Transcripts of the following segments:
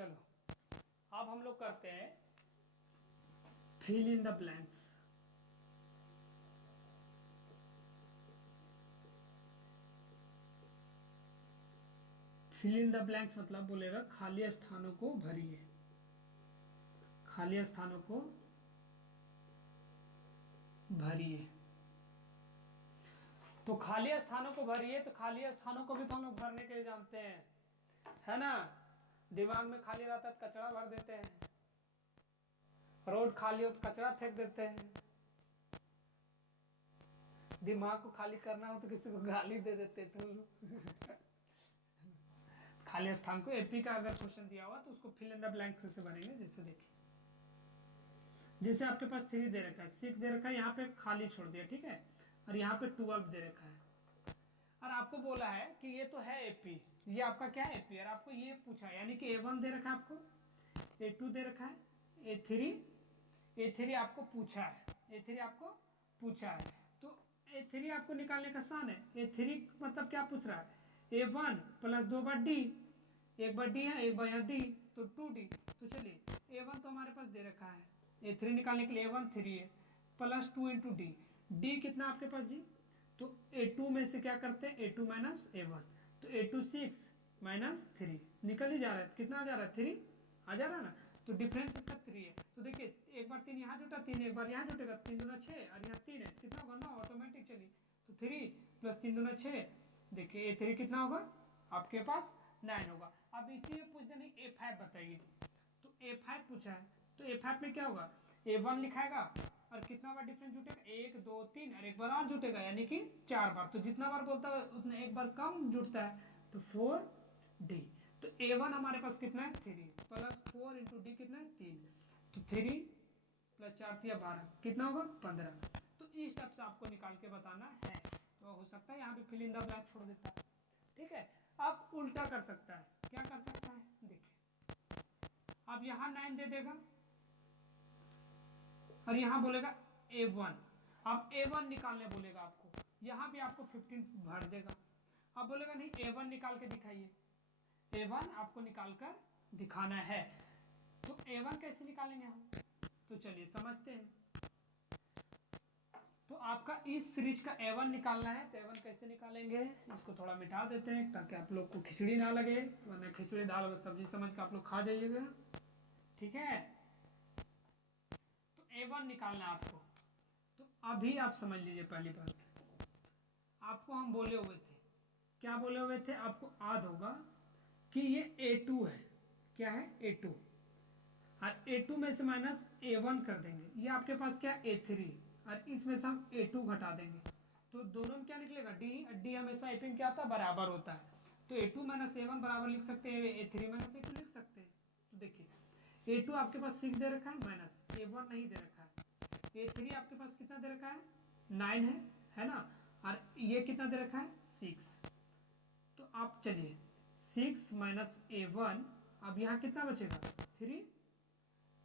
चलो अब हम लोग करते हैं fill in the blanks. Fill in the blanks मतलब बोलेगा खाली स्थानों को भरिए, खाली स्थानों को भरिए। तो खाली स्थानों को भरिए, तो खाली स्थानों को भी तो हम लोग भरने के लिए जानते हैं, है ना। दिमाग में खाली रहता है तो कचरा भर देते हैं, रोड खाली हो तो कचरा फेंक देते हैं, दिमाग को खाली करना हो तो किसी को गाली दे देते थे। खाली स्थान को एपी का अगर क्वेश्चन दिया हुआ तो उसको फिल इन द ब्लैंक से भरेंगे। जैसे देखिए, जैसे आपके पास 3 दे रखा है, 6 दे रखा है, यहाँ पे खाली छोड़ दिया, ठीक है, और यहाँ पे 12 दे रखा है, और आपको बोला है कि ये तो है एपी, ये आपका क्या है एपी, और आपको ये पूछा है, यानी कि A1 दे रखा है, आपको A2 दे रखा है, A3 आपको पूछा है, A3 आपको पूछा है। तो A3 आपको निकालने का आसान है। A3 मतलब क्या पूछ रहा है, A1 प्लस 2 बार D, एक बार D है, एक बार यहाँ D, तो 2D। तो चलिए A1 तो हमारे पास दे रखा है, A3 निकालने के लिए A1 3 है, प्लस 2 इंटू D, D कितना आपके पास जी, तो A2 में से क्या करते हैं, A2 माइनस A1, तो A2 6 माइनस 3 निकल ही जा रहा है, कितना आ जा रहा है, 3 आ जा रहा है ना, तो डिफरेंस इसका 3 है। तो देखिए एक बार 3 यहाँ जुटा, 3 एक बार यहाँ जुटेगा, 3 दूना 6 और यहाँ 3 है, कितना होगा 9 ऑटोमेटिक। चलिए तो 3 प्लस 3 दूना 6, देखिए A3 कितना होगा आपके पास 9 होगा। अब इसी में पूछ देने A5 बताइए, तो A5 पूछा है, तो A5 में क्या होगा, A1 लिखाएगा और कितना बार डिफरेंस जुटेगा, 1 2 3 और एक बार और जुटेगा, यानी कि 4 बार। तो जितना बार बोलता है उतना एक बार कम जुटता है, तो 4D। तो A1 हमारे पास कितना है 3 प्लस 4 इंटू डी कितना है 3, तो 3 प्लस 4 3 12 कितना होगा 15। तो इस स्टेप से आपको निकाल के बताना है। तो हो सकता है यहाँ पे फिल इन द ब्लैंक छोड़ देता है, ठीक है। अब उल्टा कर सकता है, क्या कर सकता है, देखिए अब यहाँ 9 दे देगा और यहाँ बोलेगा A1, अब A1 निकालने बोलेगा आपको, यहाँ भी आपको 15 भर देगा। अब बोलेगा नहीं A1 निकाल के दिखाइए, A1 आपको निकाल कर दिखाना है। तो A1 कैसे निकालेंगे हम, तो चलिए समझते हैं। तो आपका इस सीरीज का A1 निकालना है, तो A1 कैसे निकालेंगे, इसको थोड़ा मिटा देते हैं ताकि आप लोग को खिचड़ी ना लगे, वरना खिचड़ी दाल सब्जी समझ के आप लोग खा जाइएगा, ठीक है। तो A1 निकालना है आपको, तो अभी आप समझ लीजिए। पहली बात आपको हम बोले हुए थे, क्या बोले हुए थे, आपको याद होगा कि ये A2 है, क्या है A2, और A2 में से माइनस A1 कर देंगे, ये आपके पास क्या A3, और इसमें से हम A2 घटा देंगे, तो दोनों में क्या निकलेगा D हमेशा AP में क्या होता है बराबर होता है, तो A2 माइनस A1 बराबर लिख सकते हैं, A3 माइनस A2 लिख सकते हैं। तो देखिए A2 आपके पास 6 दे रखा है, माइनस A1 नहीं दे रखा है, A3 आपके पास कितना दे रखा है 9 है ना, और ये कितना दे रखा है 6। तो आप चलिए 6 माइनस A1, अब यहाँ कितना बचेगा 3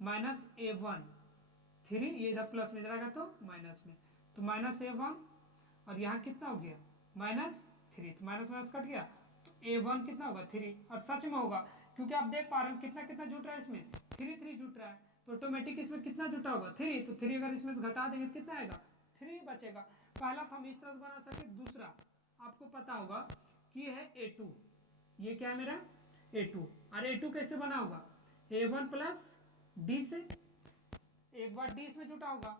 माइनस A1, 3 ये इधर प्लस में इधर आएगा तो माइनस में, तो माइनस A1 और यहाँ कितना हो गया माइनस 3, तो माइनस माइनस कट गया, तो A1 कितना होगा 3, और सच में होगा क्योंकि आप देख पा रहे हैं कितना कितना जुट रहा है, इसमें 3 3 जुट रहा है, तो ऑटोमेटिक इसमें कितना जुटा होगा 3, तो 3 अगर इसमें से घटा देंगे तो कितना आएगा 3 बचेगा। पहला तो हम इस तरह से बना सके, दूसरा आपको पता होगा कि ये है A2, ये क्या है मेरा A2, और A2 कैसे बना होगा A1 प्लस D से, एक बार D इसमें जुटा होगा,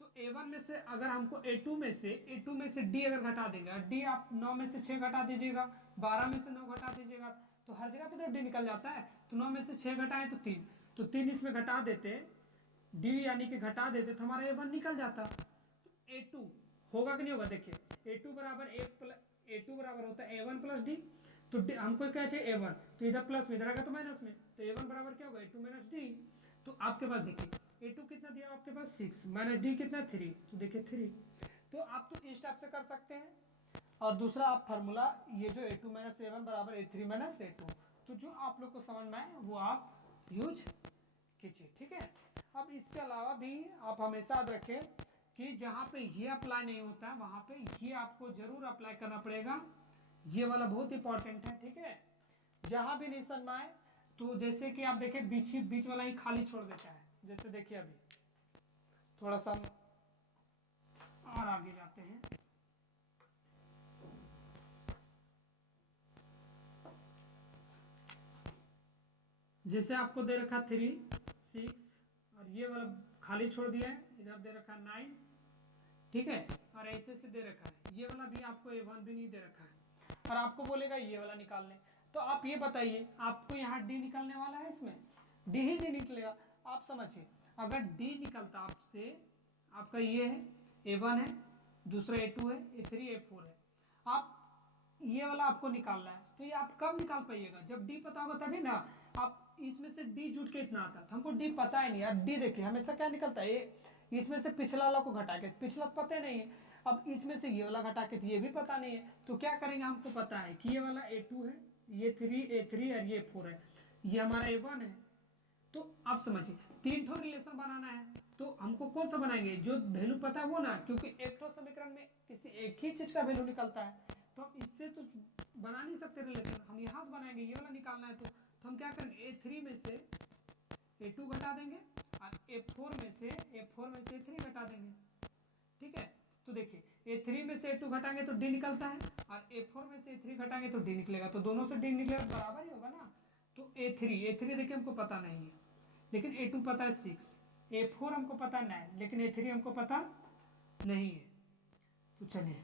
तो A1 में से अगर हमको A2 में से D अगर घटा देंगे, और D आप 9 में से 6 घटा दीजिएगा, 12 में से 9 घटा दीजिएगा, तो हर जगह पे तो D निकल जाता है, तो 9 में से 6 घटाएं तो 3, तो 3 इसमें घटा देते D यानी कि घटा देते तो हमारा A1 निकल जाता। तो A2 होगा कि नहीं होगा, देखिए A2 बराबर होता है A1 प्लस D, तो हमको क्या चाहिए A1, तो इधर प्लस में इधर आएगा तो माइनस में, तो A1 बराबर क्या होगा A2 माइनस D। तो आपके पास देखिए A2 कितना दिया आपके पास 6 माइनस D कितना 3, तो देखिए 3। तो आप तो इस टाइप से कर सकते हैं, और दूसरा आप फार्मूला ये जो A2 माइनस A1 बराबर A3 माइनस A2, तो जो आप लोग को समझ में आए वो आप यूज कीजिए, ठीक है। अब इसके अलावा भी आप हमेशा याद रखें कि जहाँ पे ये अप्लाई नहीं होता है वहाँ पे ये आपको जरूर अप्लाई करना पड़ेगा, ये वाला बहुत इंपॉर्टेंट है, ठीक है। जहाँ भी नहीं समझ में आए तो जैसे कि आप देखें बीच बीच वाला ही खाली छोड़ देता है, जैसे देखिए अभी थोड़ा सा और आगे जाते हैं। जैसे आपको दे रखा 3 6 और ये वाला खाली छोड़ दिया है, इधर दे रखा 9, ठीक है, और ऐसे से दे रखा है। ये वाला भी आपको A1 भी नहीं दे रखा है और आपको बोलेगा ये वाला निकालने। तो आप ये बताइए आपको यहाँ D निकालने वाला है, इसमें D ही नहीं निकलेगा। आप समझिए अगर D निकलता आपसे, आपका ये है A1 है, दूसरा A2 है, A3 A4 है, आप ये वाला आपको निकालना है। तो ये आप कब निकाल पाइएगा, जब D पता होगा तभी ना। आप इसमें से D जुट के इतना आता था, हमको D पता ही नहीं यार। D देखिए हमेशा क्या निकलता है, इसमें से पिछला वाला को घटा के, पिछला तो पता ही नहीं है। अब इसमें से ये वाला घटा के तो ये भी पता नहीं है। तो क्या करेंगे, हमको पता है कि ये वाला A2 है, ये 3 A3 और ये 4 है, ये हमारा A1 है। तो आप समझिए 3 ठो रिलेशन बनाना है, तो हमको कौन सा बनाएंगे, जो वैल्यू पता है वो ना, क्योंकि एक ठो समीकरण में किसी एक ही चीज का वैल्यू निकलता है। तो हम इससे तो बना नहीं सकते रिलेशन, हम यहाँ से बनाएंगे। ये वाला निकालना है तो हम क्या करेंगे, A3 में से A2 घटा देंगे और A4 में से A3 घटा देंगे, ठीक है। तो देखिए A3 में से A2 घटाएंगे तो D निकलता है और A4 में से A3 घटाएंगे तो D निकलेगा, तो दोनों से D निकलेगा बराबर ही होगा ना। तो A3 देखिए हमको पता नहीं है, लेकिन A2 पता है 6, A4 हमको पता 9, लेकिन A3 हमको पता नहीं है। तो चलिए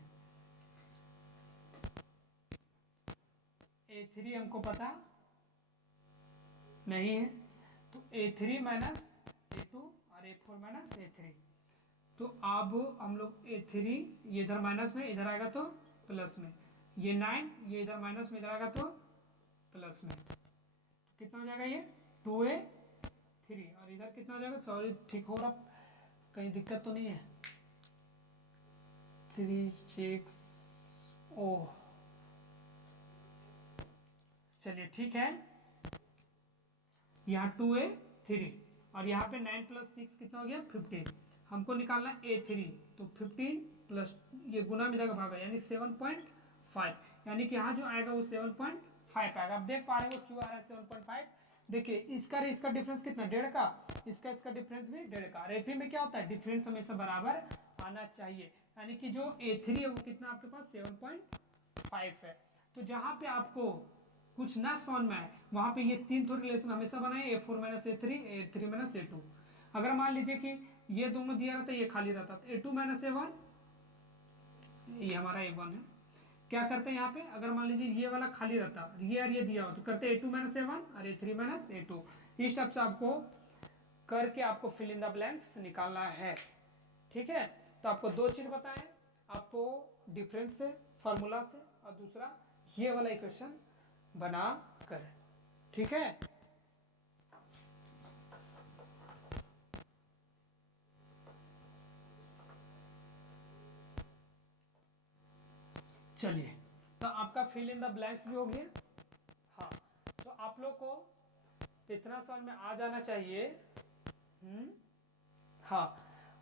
A3 हमको पता नहीं है, तो A3 माइनस A2 और A4 माइनस A3। तो अब हम लोग A3 ये इधर माइनस में, इधर आएगा तो प्लस में, ये 9 ये इधर माइनस में, इधर आएगा तो प्लस में। तो कितना हो जाएगा, ये 2A3 और इधर कितना हो जाएगा, सॉरी ठीक हो रहा, कहीं दिक्कत तो नहीं है, 3 6 ओह चलिए ठीक है। यहाँ 2A3 और यहाँ पे 9 + 6 कितना हो गया 15। हमको निकालना A3, तो 15 प्लस ये गुना में इधर भागा यानी 7.5, यानी कि यहाँ जो आएगा वो 7.5 आएगा। आप देख पा रहे हो क्यों आ रहा है 7.5। देखिए इसका डिफरेंस कितना, 1.5 का, इसका डिफरेंस भी 1.5 का। एपी में क्या होता है, डिफरेंस हमेशा बराबर आना चाहिए, यानी कि जो A3 है वो कितना आपके पास 7.5 है। तो जहाँ पे आपको कुछ ना समझ में आए वहां पे ये 3 थोड़ी रिलेशन हमेशा बनाए, A4 minus A3, A3 minus A2। अगर मान लीजिए कि ये दोनों दिया रहता, ये खाली रहता, तो A2 माइनस A1, ये हमारा A1 है। क्या करते हैं यहाँ पे, अगर मान लीजिए ये वाला खाली रहता, ये और ये दिया हो, तो करते A2 माइनस A1 और A3 माइनस A2। इस टाइप से आपको करके आपको फिल इन द ब्लैंक्स निकालना है, ठीक है। तो आपको 2 चीज बताएं, आपको डिफरेंस से, फॉर्मूला से, और दूसरा ये वाला इक्वेशन बना कर, ठीक है। चलिए तो आपका फिल इन द ब्लैंक्स भी हो गया। हाँ तो आप लोग को इतना समझ में आ जाना चाहिए, हाँ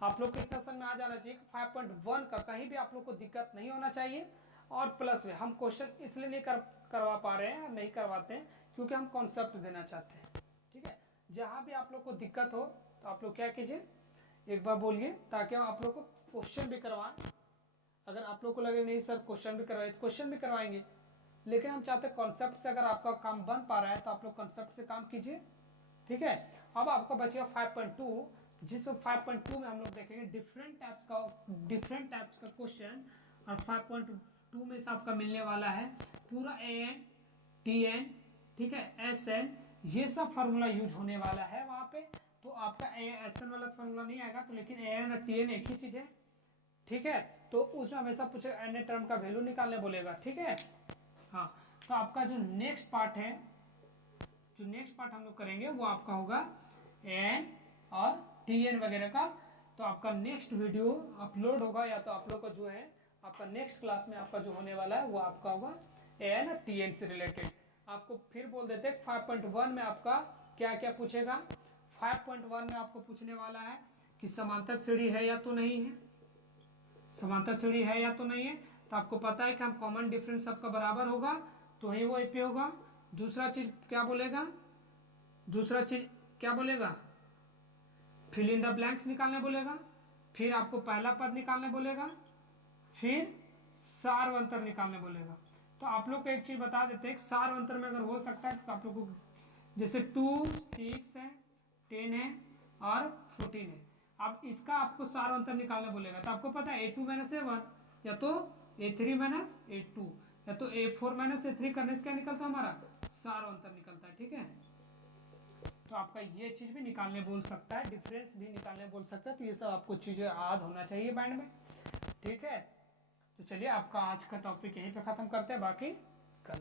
आप लोग को इतना समझ में आ जाना चाहिए 5.1 का कहीं भी आप लोग को दिक्कत नहीं होना चाहिए। और प्लस में हम क्वेश्चन इसलिए नहीं करवा पा रहे हैं, नहीं करवाते हैं, क्योंकि हम कॉन्सेप्ट देना चाहते हैं, ठीक है। जहां भी आप लोग को दिक्कत हो तो आप लोग क्या कीजिए, एक बार बोलिए, ताकि हम आप लोग को क्वेश्चन भी करवाएं। अगर आप लोग को लगे नहीं सर क्वेश्चन भी करवाए, तो क्वेश्चन भी करवाएंगे, लेकिन हम चाहते हैं कॉन्सेप्ट से अगर आपका काम बन पा रहा है तो आप लोग कॉन्सेप्ट से काम कीजिए, ठीक है। अब आपका बचेगा 5.2, जिस 5.2 में हम लोग देखेंगे डिफरेंट टाइप्स का क्वेश्चन। और 5.2 में से आपका मिलने वाला है पूरा AN TN, ठीक है, SN, ये सब फार्मूला यूज होने वाला है वहां पे। तो आपका SN वाला फार्मूला नहीं आएगा, तो लेकिन AN और TN एक ही चीज है, ठीक है। तो उसमें हमेशा पूछेगा एन टर्म का वैल्यू निकालने बोलेगा, ठीक है। हाँ तो आपका जो नेक्स्ट पार्ट है, जो नेक्स्ट पार्ट हम लोग करेंगे वो आपका होगा एन और TN वगैरह का। तो आपका नेक्स्ट वीडियो अपलोड होगा, या तो आप लोग का जो है आपका नेक्स्ट क्लास में आपका जो होने वाला है वो आपका होगा AN और TN से रिलेटेड। आपको फिर बोल देते हैं 5.1 में आपका क्या क्या पूछेगा। 5.1 में आपको पूछने वाला है कि समांतर श्रेणी है या तो नहीं है, समांतर श्रेणी है या तो नहीं है। तो आपको पता है कि हम कॉमन डिफरेंस सबका बराबर होगा तो ही वो एपी होगा। दूसरा चीज क्या बोलेगा, दूसरा चीज क्या बोलेगा, फिल इन द ब्लैंक्स निकालने बोलेगा, फिर आपको पहला पद निकालने बोलेगा, फिर सार्वंतर निकालने बोलेगा। तो आप लोग को एक चीज बता देते हैं, सार्वंतर में अगर हो सकता है तो आप लोग को जैसे 2, 6 है, 10 है और 14 है। अब इसका आपको सार्वंतर निकालने बोलेगा तो आपको पता है A2 माइनस A1 या तो A3 माइनस A2 या तो A4 माइनस A3 करने से क्या निकलता है हमारा सार्वंतर निकलता है। ठीक है, तो आपका ये चीज भी निकालने बोल सकता है, डिफरेंस भी निकालने बोल सकता है। तो ये सब आपको चीजें याद होना चाहिए माइंड में। ठीक है, तो चलिए आपका आज का टॉपिक यहीं पे खत्म करते हैं, बाकी कल।